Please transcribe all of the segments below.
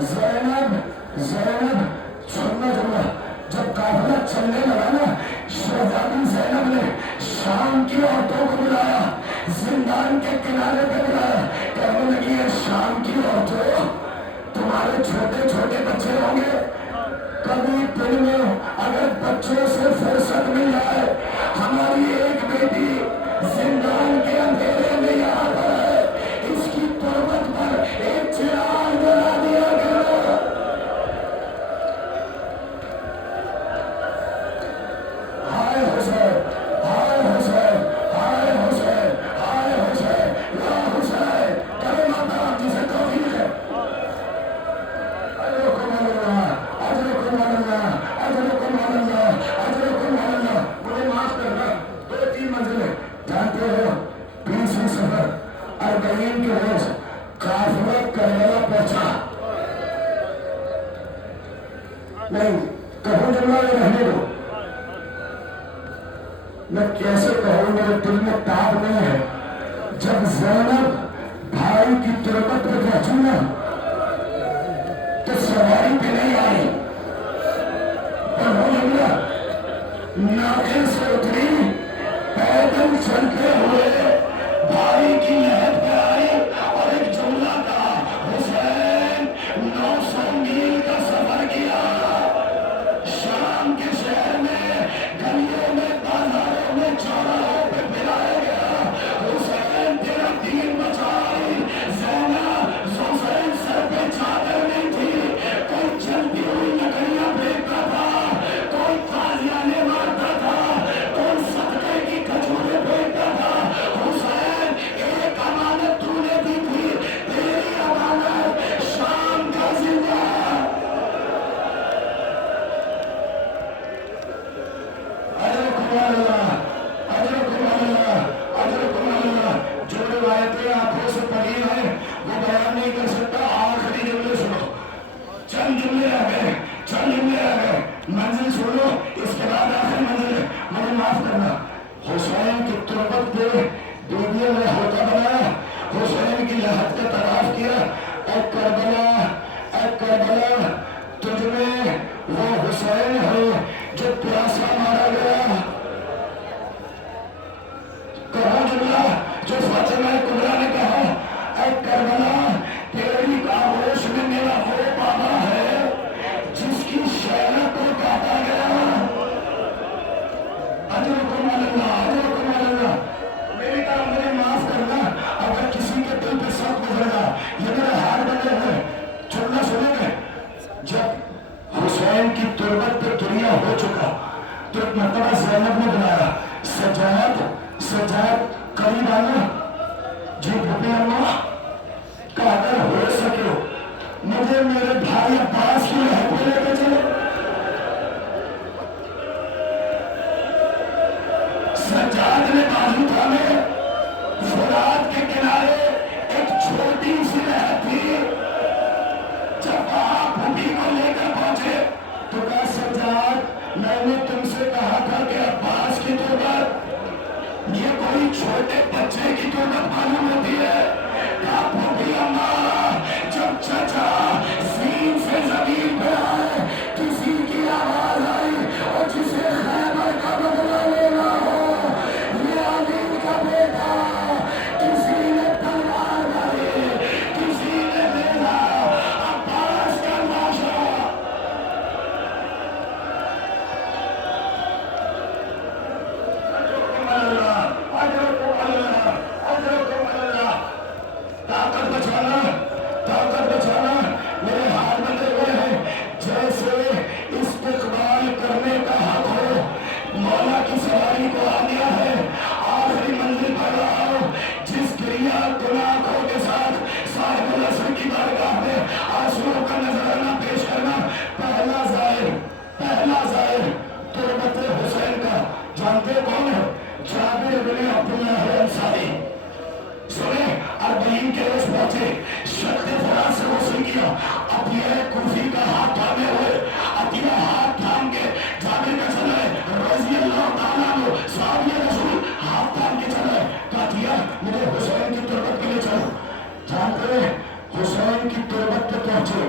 زینب زینب سننا جملہ جب قافلہ چلنے لگا نا شہزادی زینب نے شام کی عورتوں کو بلایا زندان کے کنارے پہ بلایا کہنے لگی ہے شام کی عورتوں تمہارے چھوٹے چھوٹے بچے ہوں گے کبھی دن میں اگر بچوں سے فرصت مل جائے ہماری ایک بیٹی زندان کے اندھیرے میں یہاں پر ہے اس کی تربت پر ایک چراغ جلا دیا گیا ہائے حسین ہائے حسین ہائے حسین ہائے حسین یا حسین کرے ماتا جسے توفیق ہے اجرکم اللہ اجرکم اللہ اجرکم اللہ اجرکم اللہ مجھے معاف کرنا 2-3 منزلیں جانتے ہو 20ویں سفر 40 کے روز قافلہ کربلا پہنچا نہیں کہوں جملہ یہ رہنے دو میں کیسے کہوں میرے دل میں تاب نہیں ہے جب زینب بھائی کی تربت پہ پہنچوں نا تو سواری پہ نہیں آئی کہوں جملہ ناخن سے اتری پیدل چلتے ہوئے بھائی کی لہر پہ آئی اور ایک جملہ کہا حسین 900 میل کا سفر کیا شام کے شہر میں گلیوں میں بازاروں میں چوراہوں پہ پھرایا گیا حسین تیرا دین بچائی زینب حسین سر پہ چادر نہیں تھی کوئی چلتی ہوئی لکڑیاں پھینکتا تھا کوئی تازیانے مارتا تھا کوئی صدقے کی کھجوریں پھینکتا تھا حسین ایک امانت تو نے دی تھی تیری امانت شام کا زندہ اجرکم اللہ اجرکم اللہ اجرکم اللہ جو روایتیں آنکھوں سے پڑھی ہیں وہ بیان نہیں کر سکتا آخری جملے سنو چند جملے آ گئے چند جملے آ گئے منزل سن لو اس کے بعد آخری منزل ہے مجھے معاف کرنا حسین کی تربت پہ بیویوں نے ہوتا بنایا حسین کی لہت کا طواف کیا اے کربلا تجھ میں وہ حسین ہے جو پیاسا مارا گیا کہو جملہ جو فاطمہ کبریٰ نے کہا اے کربلا تیری آغوش میں میرا وہ بابا ہے جس کی شہرت کو کاٹا گیا اجرکم اللہ اجرکم اللہ میری طرف مجھے معاف کرنا اگر کسی کے دل پہ سخت گزر گا یہ میرے ہاتھ بندے ہوئے چھوڑنا سنیں گے جب حسین کی تربت پہ دنیا ہو چکا تو ایک مرتبہ زینب نے بلایا سجاد قریب آنا جی بھپی اماں کہ اگر ہو سکے مجھے میرے بھائی عباس کی لہر پہ لے کے چلو سجاد نے بازو تھامے فرات کے کنارے ایک چھوٹی سی لہر تھی جب آپ بھوپی کو لے کر پہنچے تو کہا سجاد میں نے تم سے کہا تھا کہ عباس کی تربت یہ کوئی چھوٹے بچے کی تربت معلوم ہوتی ہے کہا بھوپی اماں جب چچا زین سے زمین پہ آئے کسی کی آواز آئی اور جسے خیبر کا بدلہ لینا ہو یہ علی کا بیٹا کسی نے تلوار ماری کسی نے لینا عباس کا لاشا طاقت بچانا میرے ہاتھ بندے ہوئے ہیں جیسے استقبال کرنے کا حق ہو مولا کی سواری کو آ گیا ہے آخری منزل پر آؤ جس گریا گناہوں کے ساتھ صاحب العصر کی بارگاہ میں آنسوؤں کا نذرانہ پیش کرنا پہلا زائر تربت حسین کا جانتے کون ہے جابر بن عبداللہ انصاری سنیں 40 کے روز پہنچے شرط فرات سے وصول کیا عطیہ کوفی کا ہاتھ تھامے ہوئے عطیہ ہاتھ تھام کے جابر کا چلا ہے رضی اللہ تعالیٰ عنہ صحابی رسول ہاتھ تھام کے چلا ہے کہا عطیہ مجھے حسین کی تربت کے لیے چلو جانتے ہیں حسین کی تربت پہ پہنچے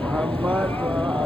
Muhammad